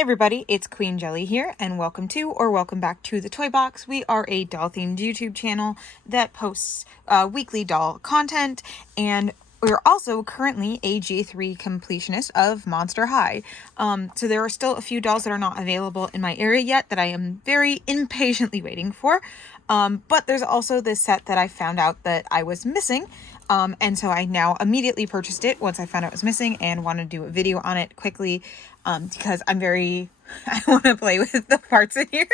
Hey everybody, it's Queen Jelly here, and welcome to or welcome back to the Toy Box. We are a doll-themed YouTube channel that posts weekly doll content, and we're also currently a G3 completionist of Monster High. So there are still a few dolls that are not available in my area yet that I am very impatiently waiting for. But there's also this set that I found out that I was missing. And so I now immediately purchased it once I found out it was missing and wanted to do a video on it quickly, because I want to play with the parts in here,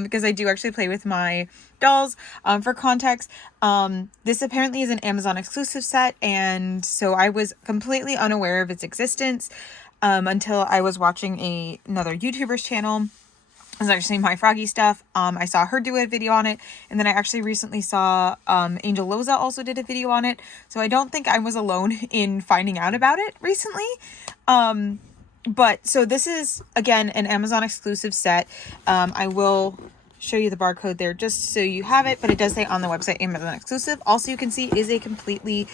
because I do actually play with my dolls. For context, this apparently is an Amazon exclusive set, and so I was completely unaware of its existence, until I was watching another YouTuber's channel. I was actually My Froggy Stuff. I saw her do a video on it, and then I actually recently saw Angel Loza also did a video on it, so I don't think I was alone in finding out about it recently. But so this is, again, an Amazon exclusive set. I will show you the barcode there just so you have it, but it does say on the website Amazon exclusive. Also, you can see is a completely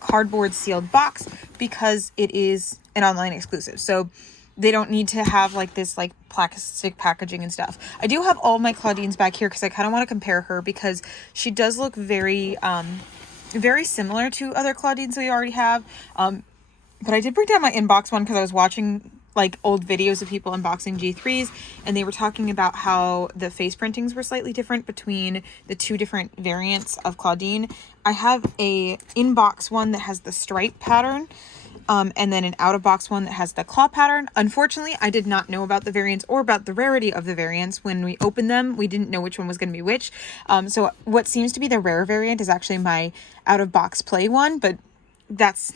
cardboard sealed box because it is an online exclusive. So they don't need to have like this like plastic packaging and stuff. I do have all my Clawdeens back here because I kind of want to compare her because she does look very similar to other Clawdeens we already have. But I did bring down my inbox one because I was watching like old videos of people unboxing G3s, and they were talking about how the face printings were slightly different between the two different variants of Clawdeen. I have a inbox one that has the stripe pattern, and then an out-of-box one that has the claw pattern. Unfortunately, I did not know about the variants or about the rarity of the variants. When we opened them, we didn't know which one was going to be which. So what seems to be the rare variant is actually my out-of-box play one, but that's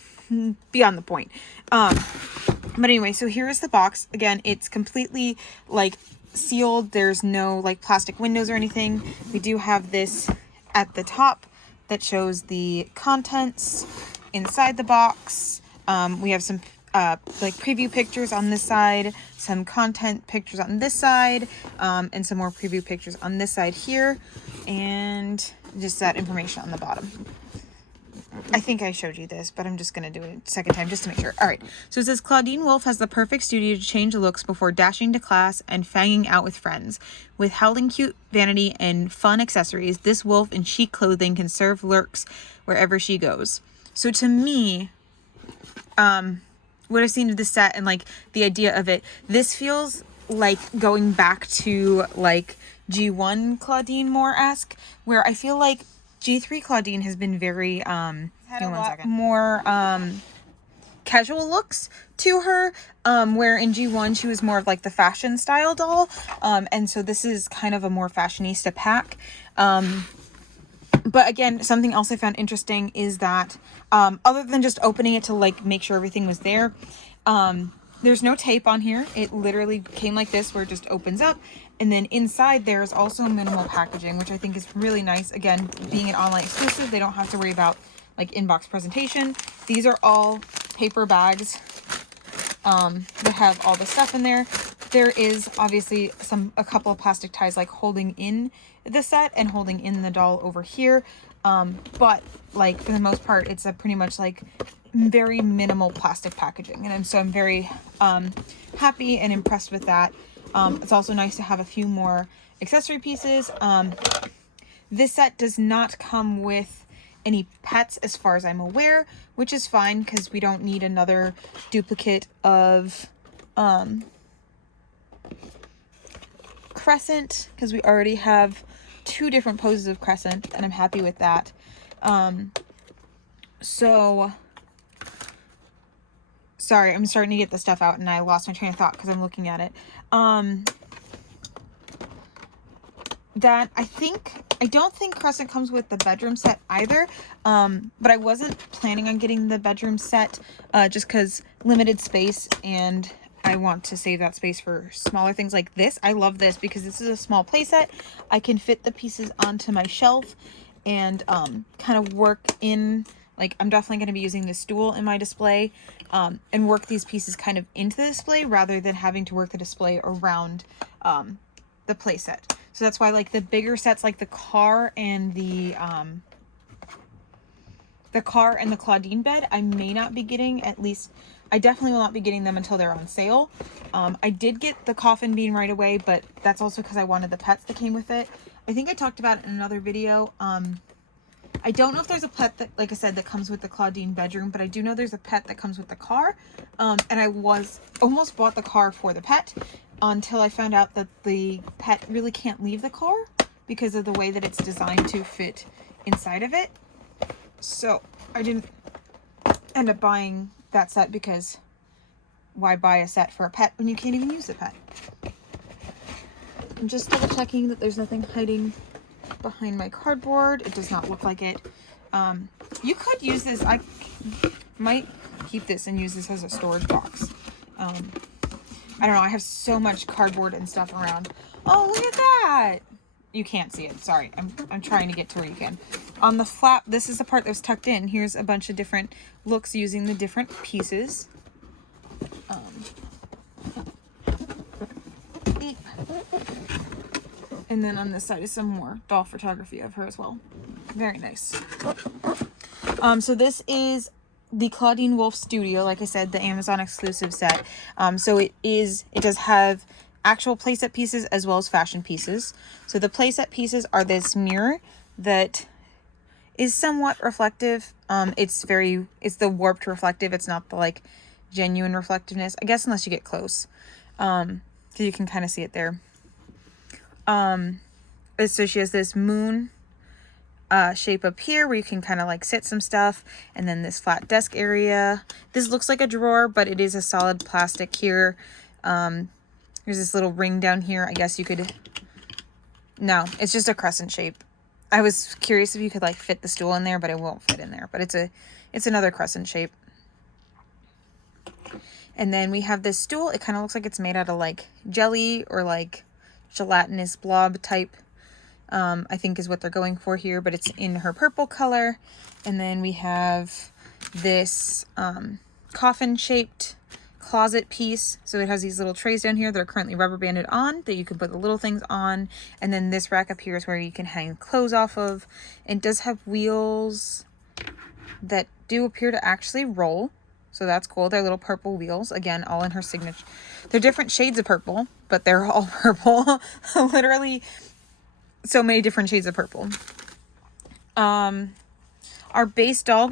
beyond the point. But anyway, so here is the box. Again, it's completely like sealed. There's no like plastic windows or anything. We do have this at the top that shows the contents inside the box. We have some like preview pictures on this side, some content pictures on this side, and some more preview pictures on this side here, and just that information on the bottom. I think I showed you this, but I'm just going to do it a second time just to make sure. All right. So it says, Clawdeen Wolf has the perfect studio to change looks before dashing to class and fanging out with friends. With howling cute vanity and fun accessories, this wolf in chic clothing can serve lurks wherever she goes. So to me, what I've seen of this set and like the idea of it, this feels like going back to like G1 Clawdeen more-esque, where I feel like G3 Clawdeen has been very had a lot more casual looks to her, where in G1 she was more of like the fashion style doll, and so this is kind of a more fashionista pack. But again, something else I found interesting is that other than just opening it to like make sure everything was there, there's no tape on here. It literally came like this, where it just opens up. And then inside there is also minimal packaging, which I think is really nice. Again, being an online exclusive, they don't have to worry about like inbox presentation. These are all paper bags that have all the stuff in there. There is obviously a couple of plastic ties like holding in the set and holding in the doll over here. But like for the most part, it's a pretty much like very minimal plastic packaging. And I'm very happy and impressed with that. It's also nice to have a few more accessory pieces. This set does not come with any pets as far as I'm aware, which is fine because we don't need another duplicate of Crescent, because we already have 2 different poses of Crescent, and I'm happy with that. So sorry, I'm starting to get the stuff out and I lost my train of thought because I'm looking at it. That I don't think Crescent comes with the bedroom set either, but I wasn't planning on getting the bedroom set just because limited space, and I want to save that space for smaller things like this. I love this because this is a small play set. I can fit the pieces onto my shelf and kind of work in, like I'm definitely going to be using the stool in my display, and work these pieces kind of into the display rather than having to work the display around the play set. So that's why like the bigger sets like the car and the Clawdeen bed, I may not be getting, at least I definitely will not be getting them until they're on sale. I did get the coffin bean right away, but that's also because I wanted the pets that came with it. I think I talked about it in another video. I don't know if there's a pet that, like I said, that comes with the Clawdeen bedroom, but I do know there's a pet that comes with the car. And I was almost bought the car for the pet until I found out that the pet really can't leave the car because of the way that it's designed to fit inside of it. So I didn't end up buying that set because why buy a set for a pet when you can't even use the pet? I'm just double checking that there's nothing hiding behind my cardboard. It does not look like it. You could use this. I might keep this and use this as a storage box. I don't know. I have so much cardboard and stuff around. Oh, look at that. You can't see it. Sorry. I'm trying to get to where you can. On the flap, this is the part that was tucked in. Here's a bunch of different looks using the different pieces. And then on this side is some more doll photography of her as well. Very nice. So this is the Clawdeen Wolf Studio, like I said, the Amazon exclusive set. So it does have actual playset pieces as well as fashion pieces. So the playset pieces are this mirror that is somewhat reflective. It's the warped reflective. It's not the like genuine reflectiveness, I guess, unless you get close. So you can kind of see it there. So she has this moon shape up here where you can kind of like sit some stuff, and then this flat desk area. This looks like a drawer, but it is a solid plastic here. There's this little ring down here. I guess you could, no, it's just a crescent shape. I was curious if you could like fit the stool in there, but it won't fit in there, but it's another crescent shape. And then we have this stool. It kind of looks like it's made out of like jelly or like gelatinous blob type, I think is what they're going for here, but it's in her purple color. And then we have this coffin shaped closet piece. So it has these little trays down here that are currently rubber banded on that you can put the little things on. And then this rack up here is where you can hang clothes off of. It does have wheels that do appear to actually roll. So that's cool. They're little purple wheels. Again, all in her signature. They're different shades of purple, but they're all purple. Literally so many different shades of purple. Our base doll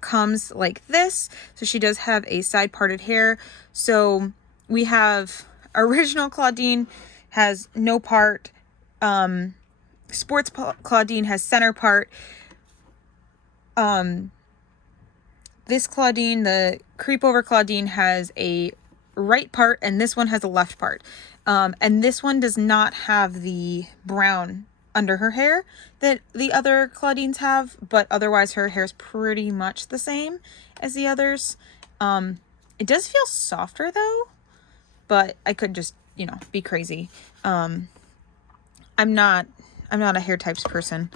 comes like this. So she does have a side parted hair. So we have original Clawdeen has no part. Sports Clawdeen has center part. This Clawdeen, the creep over Clawdeen, has a right part, and this one has a left part. And this one does not have the brown under her hair that the other Clawdeens have, but otherwise her hair is pretty much the same as the others. It does feel softer though, but I could just, be crazy. I'm not a hair types person.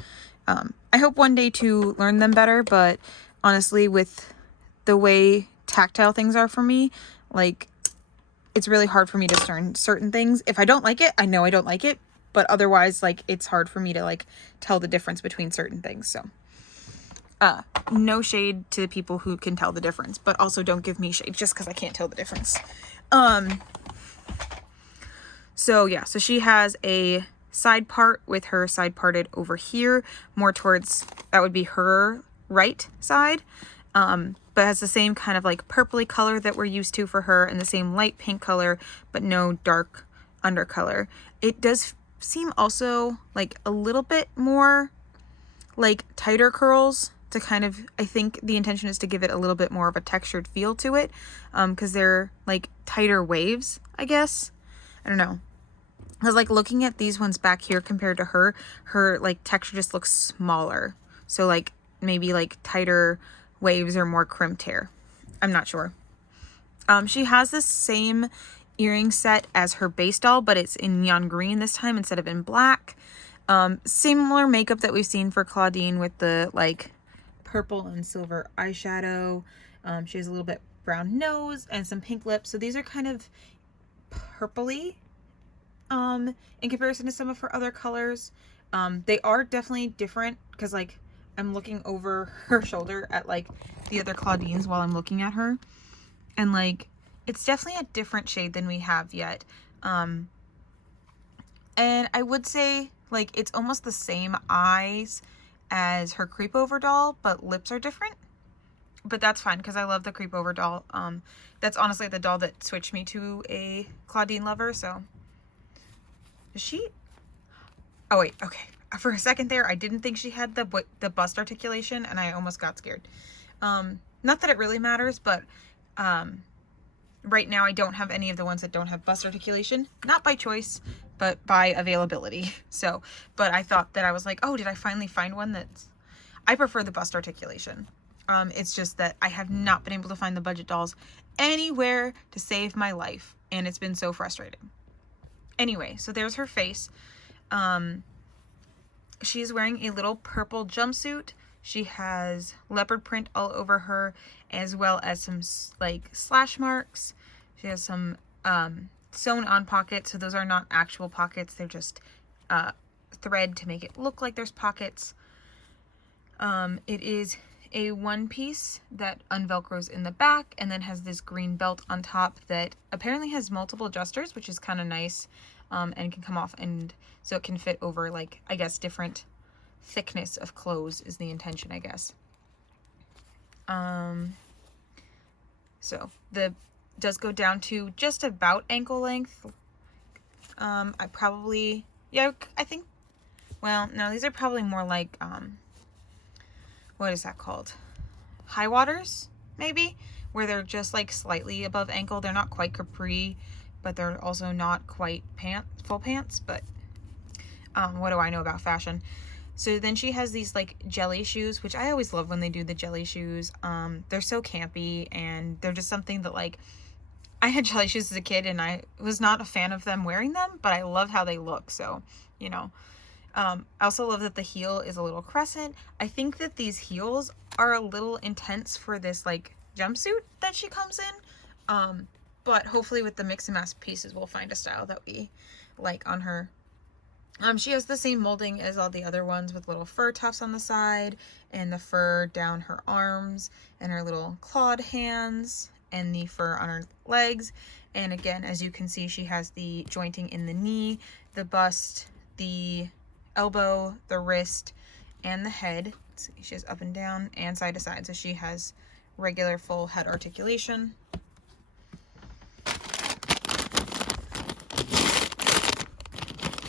I hope one day to learn them better, but honestly, with the way tactile things are for me, like, it's really hard for me to discern certain things. If I don't like it, I know I don't like it, but otherwise, like, it's hard for me to like tell the difference between certain things. So no shade to the people who can tell the difference, but also don't give me shade just because I can't tell the difference. So yeah, so she has a side part with her side parted over here, more towards, that would be her right side, but has the same kind of like purpley color that we're used to for her, and the same light pink color, but no dark undercolor. It does seem also like a little bit more like tighter curls to kind of, I think the intention is to give it a little bit more of a textured feel to it, because they're like tighter waves, I guess. I don't know. Because like looking at these ones back here compared to her like texture just looks smaller. So like maybe like tighter waves or more crimped hair. I'm not sure. She has the same earring set as her base doll, but it's in neon green this time instead of in black. Similar makeup that we've seen for Clawdeen with the like purple and silver eyeshadow. She has a little bit brown nose and some pink lips. So these are kind of purpley in comparison to some of her other colors. They are definitely different because like I'm looking over her shoulder at like the other Clawdeens while I'm looking at her. And like, it's definitely a different shade than we have yet. And I would say like it's almost the same eyes as her Creep Over doll, but lips are different. But that's fine because I love the Creep Over doll. That's honestly the doll that switched me to a Clawdeen lover. So is she? Oh wait, okay. For a second there, I didn't think she had the bust articulation, and I almost got scared. Not that it really matters, but right now I don't have any of the ones that don't have bust articulation. Not by choice, but by availability. So, but I thought that I was like, oh, did I finally find one that's... I prefer the bust articulation. It's just that I have not been able to find the budget dolls anywhere to save my life, and it's been so frustrating. Anyway, so there's her face. She's wearing a little purple jumpsuit. She has leopard print all over her, as well as some like slash marks. She has some sewn on pockets, so those are not actual pockets. They're just thread to make it look like there's pockets. It is a one piece that unvelcros in the back and then has this green belt on top that apparently has multiple adjusters, which is kind of nice, and can come off, and so it can fit over, like, I guess different thickness of clothes is the intention, I guess. So the does go down to just about ankle length. I think, well, no, these are probably more like what is that called? High waters, maybe, where they're just like slightly above ankle. They're not quite capri, but they're also not quite full pants, but what do I know about fashion? So then she has these like jelly shoes, which I always love when they do the jelly shoes. They're so campy, and they're just something that, like, I had jelly shoes as a kid and I was not a fan of them wearing them, but I love how they look. So, you know, I also love that the heel is a little crescent. I think that these heels are a little intense for this like jumpsuit that she comes in. But hopefully with the mix and match pieces, we'll find a style that we like on her. She has the same molding as all the other ones, with little fur tufts on the side and the fur down her arms and her little clawed hands and the fur on her legs. And again, as you can see, she has the jointing in the knee, the bust, the elbow, the wrist, and the head. Let's see, she has up and down and side to side, so she has regular full head articulation.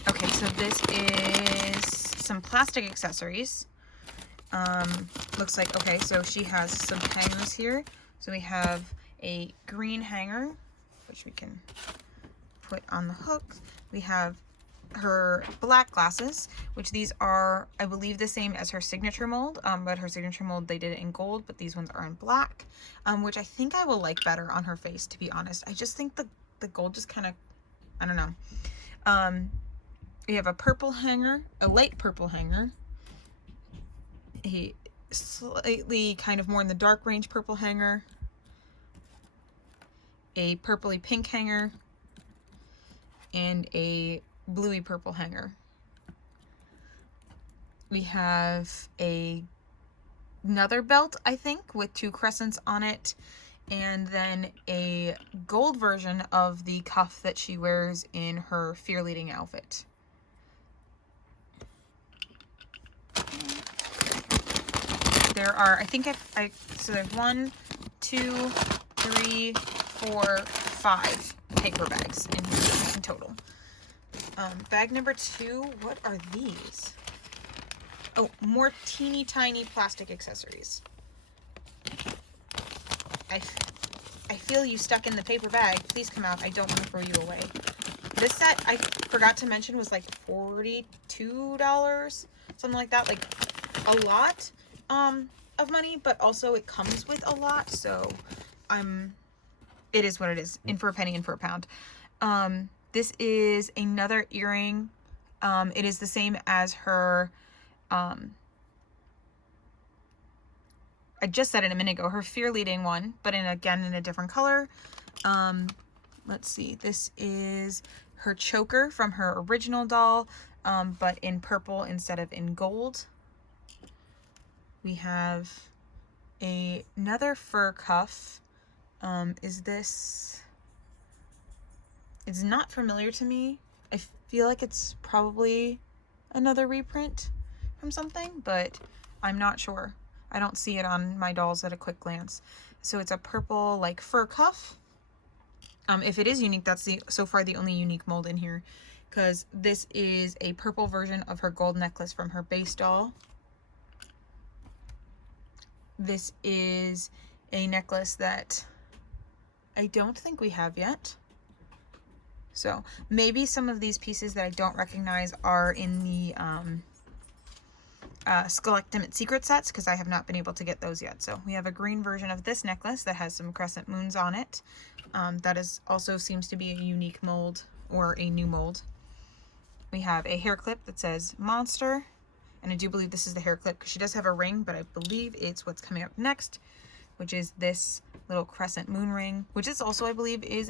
Okay, so this is some plastic accessories. Looks like, okay, so she has some hangers here. So we have a green hanger, which we can put on the hook. We have her black glasses, which these are, I believe, the same as her signature mold, but her signature mold, they did it in gold, but these ones are in black, which I think I will like better on her face, to be honest. I just think the gold just kind of, I don't know. We have a purple hanger, a light purple hanger, a slightly kind of more in the dark range purple hanger, a purpley pink hanger, and a bluey purple hanger. We have another belt, I think, with two crescents on it, and then a gold version of the cuff that she wears in her fear leading outfit. There are, I think so there's 1, 2, 3, 4, 5 paper bags in total. Bag number 2, what are these? Oh, more teeny tiny plastic accessories. I feel you stuck in the paper bag. Please come out. I don't want to throw you away. This set, I forgot to mention, was like $42, something like that. Like a lot of money, but also it comes with a lot. So it is what it is. In for a penny, in for a pound. This is another earring. It is the same as her, I just said it a minute ago, her fear leading one, but again in a different color. Let's see, this is her choker from her original doll, but in purple instead of in gold. We have another fur cuff Is this... It's not familiar to me. I feel like it's probably another reprint from something, but I'm not sure. I don't see it on my dolls at a quick glance. So it's a purple like fur cuff. If it is unique, that's so far the only unique mold in here, because this is a purple version of her gold necklace from her base doll. This is a necklace that I don't think we have yet. So maybe some of these pieces that I don't recognize are in the Skulltimate secret sets, because I have not been able to get those yet. So we have a green version of this necklace that has some crescent moons on it. That is also seems to be a unique mold or a new mold. We have a hair clip that says Monster, and I do believe this is the hair clip because she does have a ring, but I believe it's what's coming up next, which is this little crescent moon ring, which is also, I believe, is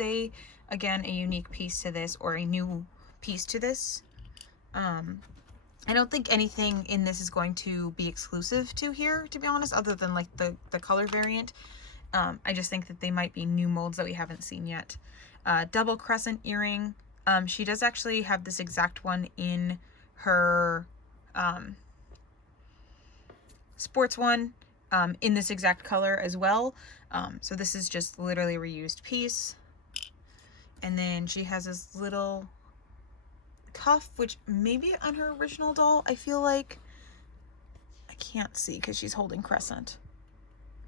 again a unique piece to this, or a new piece to this. I don't think anything in this is going to be exclusive to here, to be honest, other than like the color variant. I just think that they might be new molds that we haven't seen yet. Double crescent earring. She does actually have this exact one in her sports one, in this exact color as well. So this is just literally a reused piece. And then she has this little cuff, which maybe on her original doll, I feel like I can't see because she's holding crescent.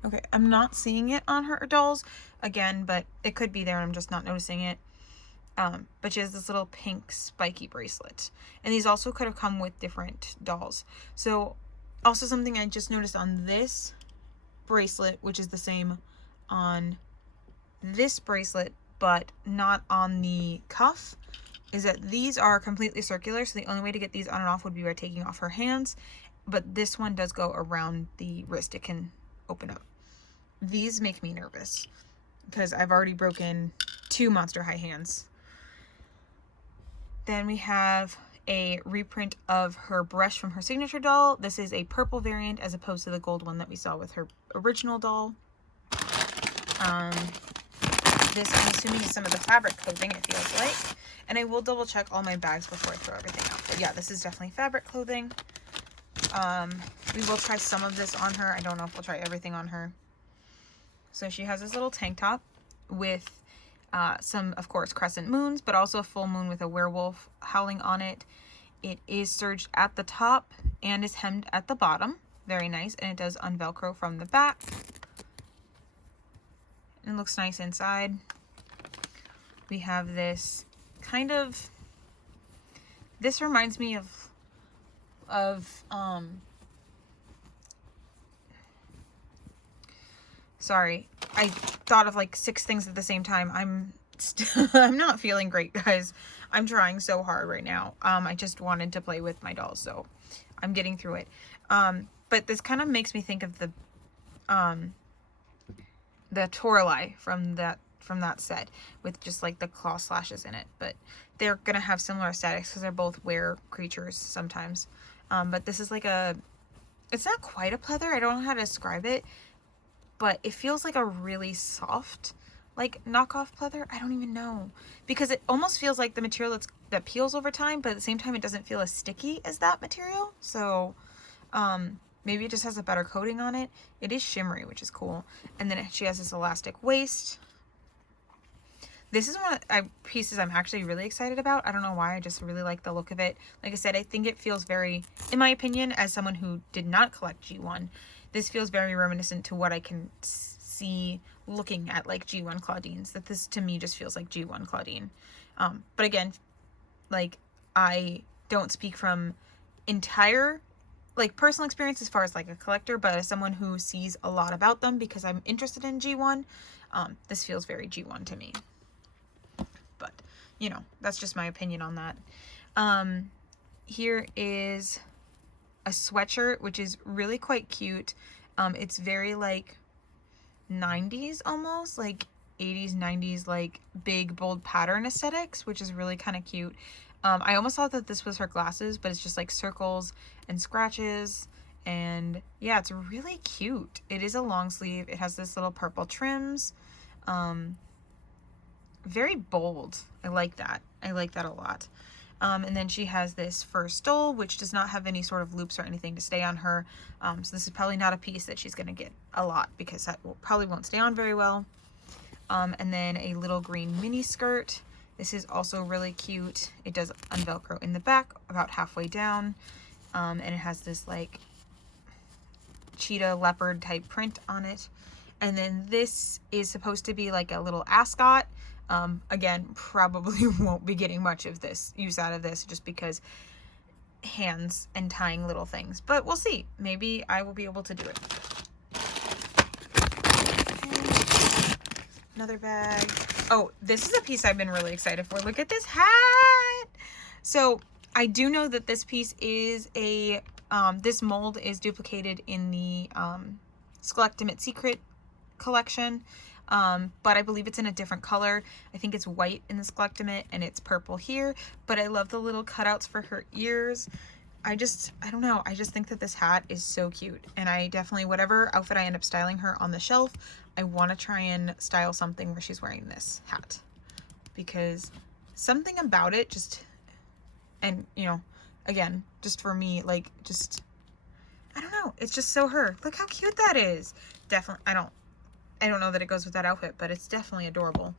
Okay, I'm not seeing it on her dolls again, but it could be there and I'm just not noticing it. But she has this little pink spiky bracelet, and these also could have come with different dolls. So also something I just noticed on this bracelet, which is the same on this bracelet but not on the cuff, is that these are completely circular, so the only way to get these on and off would be by taking off her hands, but this one does go around the wrist. It can open up. These make me nervous because I've already broken 2 Monster High hands. Then we have a reprint of her brush from her signature doll. This is a purple variant as opposed to the gold one that we saw with her original doll. This, I'm assuming, is some of the fabric clothing, it feels like. And I will double check all my bags before I throw everything out. But yeah, this is definitely fabric clothing. We will try some of this on her. I don't know if we'll try everything on her. So she has this little tank top with some, of course, crescent moons, but also a full moon with a werewolf howling on it. It is serged at the top and is hemmed at the bottom. Very nice. And it does unvelcro from the back. It looks nice inside. We have this kind of, this reminds me of sorry, I thought of like 6 things at the same time. I'm not feeling great, guys. I'm trying so hard right now. I just wanted to play with my dolls, so I'm getting through it. But this kind of makes me think of the Toralei from that set, with just like the claw slashes in it, but they're gonna have similar aesthetics because they're both were creatures sometimes. But this is like it's not quite a pleather, I don't know how to describe it, but it feels like a really soft, like knockoff pleather. I don't even know, because it almost feels like the material that peels over time, but at the same time it doesn't feel as sticky as that material. So maybe it just has a better coating on it. It is shimmery, which is cool. And then she has this elastic waist. This is one of the pieces I'm actually really excited about. I don't know why, I just really like the look of it. Like I said, I think it feels very, in my opinion, as someone who did not collect G1, this feels very reminiscent to what I can see looking at like G1 Clawdeens. That this to me just feels like G1 Clawdeen. But again, like, I don't speak from entire like personal experience as far as like a collector, but as someone who sees a lot about them because I'm interested in G1, this feels very G1 to me. But you know, that's just my opinion on that. Here is a sweatshirt, which is really quite cute. It's very like 90s almost, like 80s, 90s, like big bold pattern aesthetics, which is really kind of cute. I almost thought that this was her glasses, but it's just like circles and scratches, and yeah, it's really cute. It is a long sleeve. It has this little purple trims. Very bold. I like that. I like that a lot. And then she has this fur stole, which does not have any sort of loops or anything to stay on her. So this is probably not a piece that she's going to get a lot because that probably won't stay on very well. And then a little green mini skirt. This is also really cute. It does unvelcro in the back about halfway down. And it has this like cheetah leopard type print on it. And then this is supposed to be like a little ascot. Again, probably won't be getting much of this use out of this just because hands and tying little things, but we'll see. Maybe I will be able to do it. Okay. Another bag. Oh, this is a piece I've been really excited for. Look at this hat. So I do know that this piece is a, this mold is duplicated in the Skulltimate Secret collection. But I believe it's in a different color. I think it's white in the Skulltimate and it's purple here, but I love the little cutouts for her ears. I don't know. I just think that this hat is so cute, and I definitely, whatever outfit I end up styling her on the shelf, I want to try and style something where she's wearing this hat, because something about it just, and you know, again, just for me, like, just, I don't know. It's just so her. Look how cute that is. Definitely, I don't know that it goes with that outfit, but it's definitely adorable.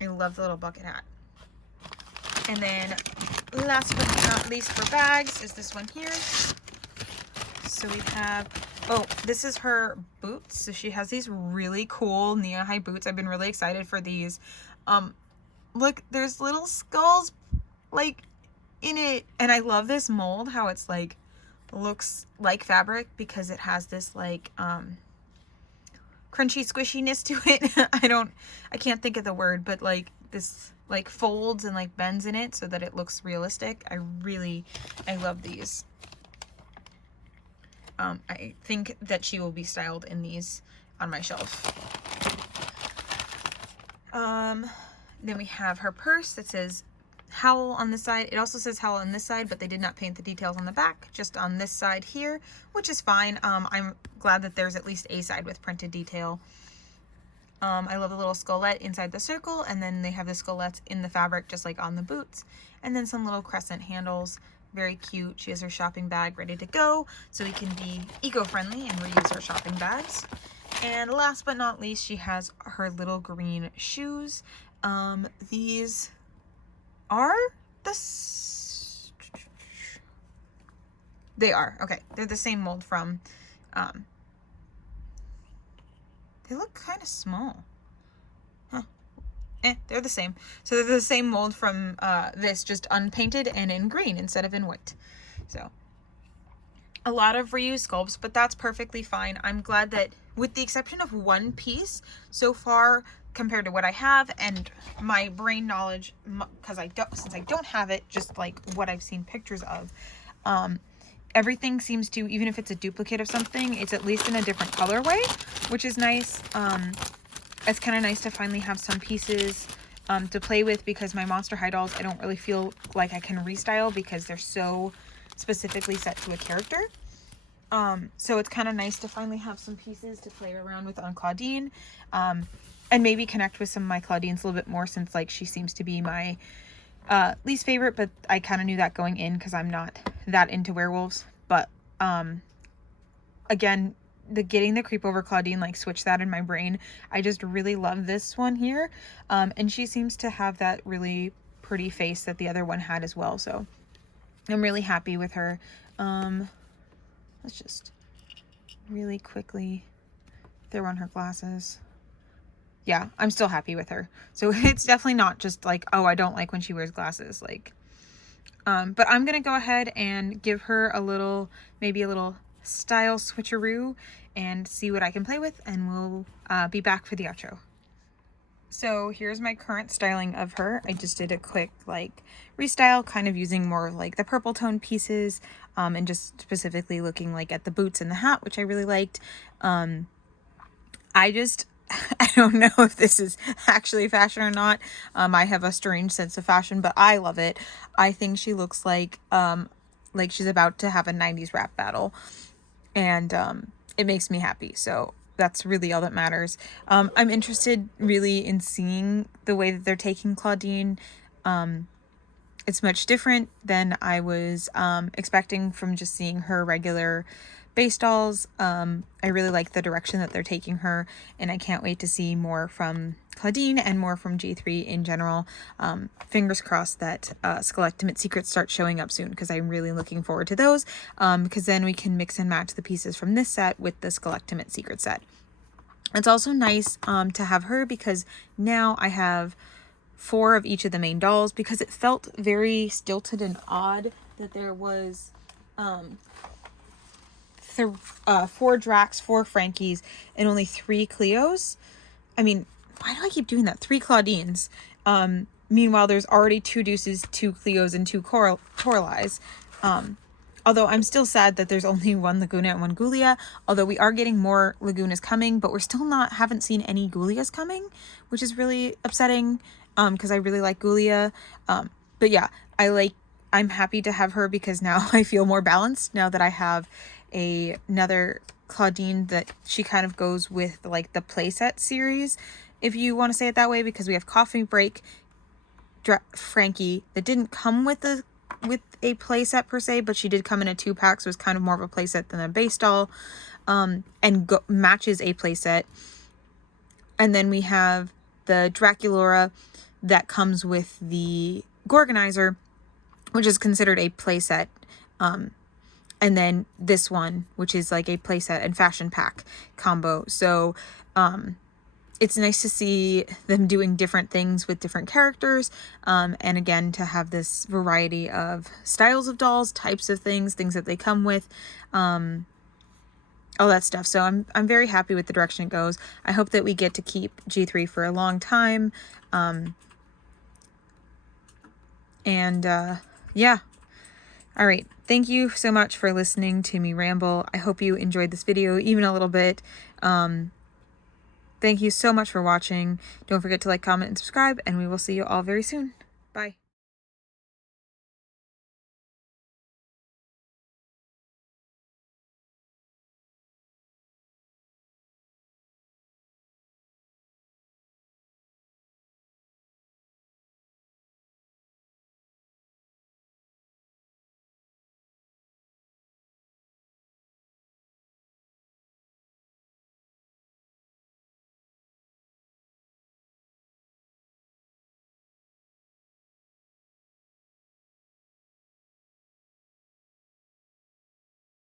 I love the little bucket hat. And then last but not least for bags is this one here. So we have, oh, this is her boots. So she has these really cool knee-high boots. I've been really excited for these. Look, there's little skulls like in it. And I love this mold, how it's like, looks like fabric because it has this like, crunchy squishiness to it. I can't think of the word, but like this like folds and like bends in it so that it looks realistic. I love these. I think that she will be styled in these on my shelf. Then we have her purse that says Howl on this side. It also says Howl on this side, but they did not paint the details on the back, just on this side here, which is fine. I'm glad that there's at least a side with printed detail. I love the little skullette inside the circle, and then they have the skullettes in the fabric just like on the boots, and then some little crescent handles. Very cute. She has her shopping bag ready to go, so we can be eco-friendly and reuse our shopping bags. And last but not least, she has her little green shoes. These are they are okay. They're the same mold from they look kind of small, huh? They're the same. So they're the same mold from this, just unpainted and in green instead of in white. So a lot of reuse sculpts, but that's perfectly fine. I'm glad that, with the exception of one piece so far compared to what I have and my brain knowledge, because since I don't have it, just like what I've seen pictures of, everything seems to, even if it's a duplicate of something, it's at least in a different colorway, which is nice. It's kind of nice to finally have some pieces to play with, because my Monster High dolls, I don't really feel like I can restyle because they're so specifically set to a character. So it's kind of nice to finally have some pieces to play around with on Clawdeen, and maybe connect with some of my Clawdeens a little bit more, since like she seems to be my least favorite, but I kind of knew that going in because I'm not that into werewolves. But again, getting the creep over Clawdeen like switched that in my brain. I just really love this one here, and she seems to have that really pretty face that the other one had as well, so I'm really happy with her. Let's just really quickly throw on her glasses. Yeah, I'm still happy with her. So it's definitely not just like, oh, I don't like when she wears glasses. Like, but I'm going to go ahead and give her a little, maybe a little style switcheroo and see what I can play with, and we'll be back for the outro. So here's my current styling of her. I just did a quick like restyle, kind of using more like the purple tone pieces, and just specifically looking like at the boots and the hat, which I really liked. I don't know if this is actually fashion or not. I have a strange sense of fashion, but I love it. I think she looks like she's about to have a 90s rap battle, and it makes me happy. So that's really all that matters. I'm interested really in seeing the way that they're taking Clawdeen. It's much different than I was expecting from just seeing her regular base dolls. I really like the direction that they're taking her, and I can't wait to see more from Clawdeen and more from G3 in general. Fingers crossed that Skulltimate Secrets start showing up soon, because I'm really looking forward to those, because then we can mix and match the pieces from this set with the Skulltimate Secret set. It's also nice to have her, because now I have 4 of each of the main dolls, because it felt very stilted and odd that there was 4 Dracs, 4 Frankies, and only 3 Cleos. I mean, why do I keep doing that? 3 Clawdeens. Meanwhile, there's already 2 Deuces, 2 Cleos, and 2 Coralies. Although I'm still sad that there's only 1 Laguna and 1 Ghoulia, although we are getting more Lagunas coming, but we're still haven't seen any Ghoulias coming, which is really upsetting, because I really like Ghoulia. But yeah, I'm happy to have her, because now I feel more balanced now that I have another Clawdeen that she kind of goes with like the playset series, if you want to say it that way, because we have Coffee Break Frankie that didn't come with a playset per se, but she did come in a 2-pack, so it's kind of more of a playset than a base doll, and matches a playset. And then we have the Draculaura that comes with the Gorganizer, which is considered a playset. And then this one, which is like a playset and fashion pack combo. So it's nice to see them doing different things with different characters. And again, to have this variety of styles of dolls, types of things that they come with. All that stuff. So I'm very happy with the direction it goes. I hope that we get to keep G3 for a long time. Yeah. All right. Thank you so much for listening to me ramble. I hope you enjoyed this video even a little bit. Thank you so much for watching. Don't forget to like, comment, and subscribe, and we will see you all very soon. Bye.